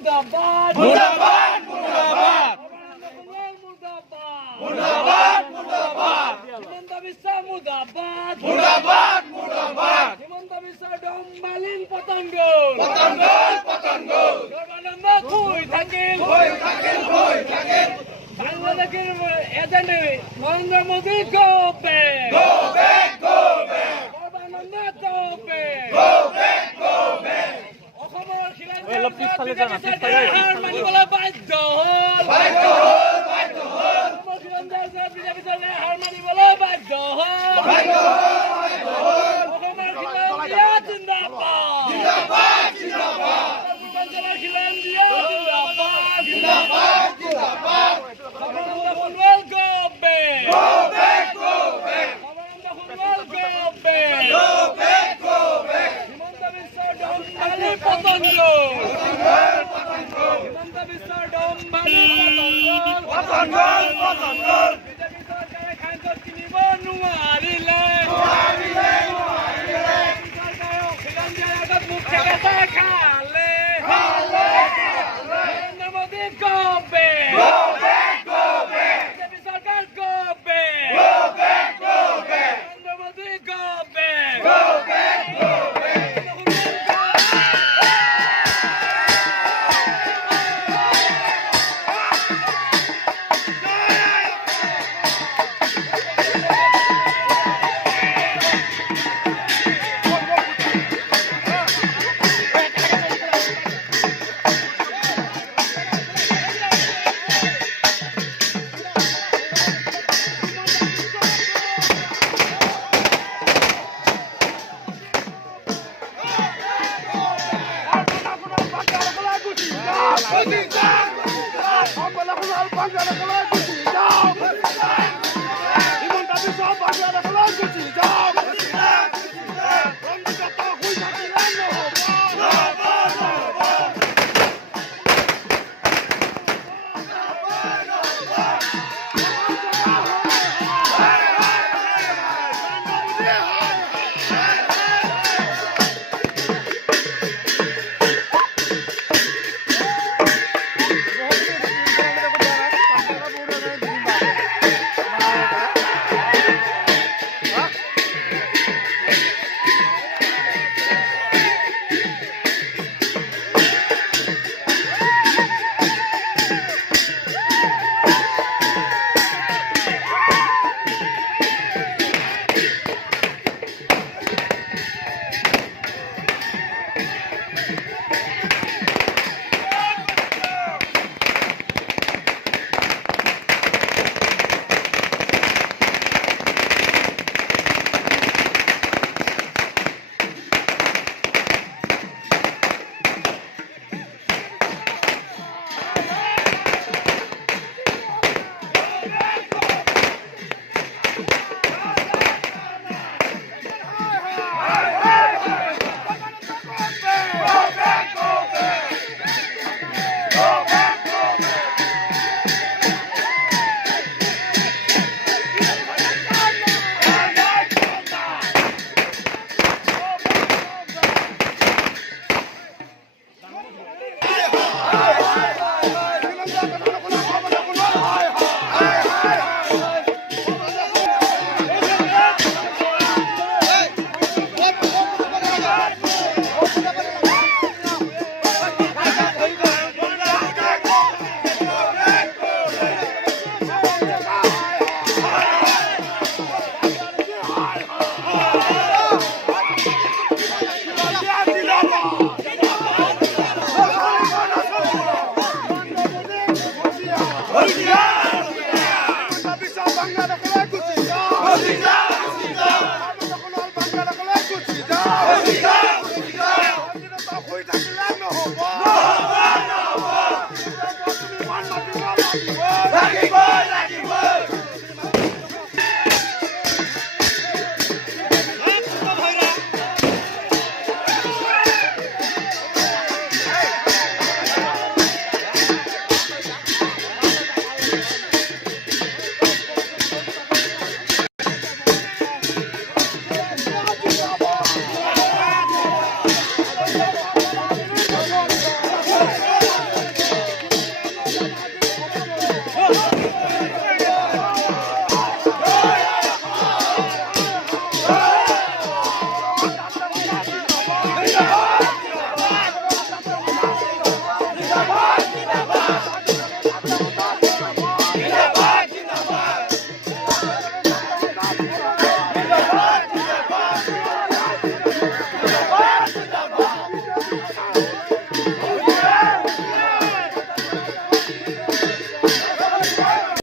মুর্দাবাদ মুর্দাবাদ মুর্দাবাদ মুর্দাবাদ মুর্দাবাদ মুর্দাবাদ হিমন্ত বিশ্ব মুর্দাবাদ মুর্দাবাদ মুর্দাবাদ হিমন্ত বিশ্ব ডম্বালিন পতঙ্গ পতঙ্গ সর্বানন্দ কই থাকিল বাংলাদেশের agent Narendra Modi go back Sarbananda go back অসমৰ খিলাঞ্জাৰ হাৰ মানিবলৈ বাধ্য হল অসমৰ খিলাঞ্জাৰ বিজেপি হাৰ মানিবলৈ বাধ্য হল অসমৰ খিলাঞ্জিয়া জিন্দাবাদ খিলাঞ্জিয়া জিন্দাবাদ Sarbananda Sonowal go back Sarbananda Sonowal go back Himanta Biswa ডম্বালিন পতঙ্গ হিমন্ত বিশ্ব ডম্বালিন পতঙ্গ বিজেপি চৰকাৰে খাদ্য কিনিব নোৱাৰিলে খিলাঞ্জিয়াৰ আগত মুখ থেকেচা খালে Narendra Modi go back BJP চৰকাৰ go back Narendra Modi go back Himanta Biswa Bangladesh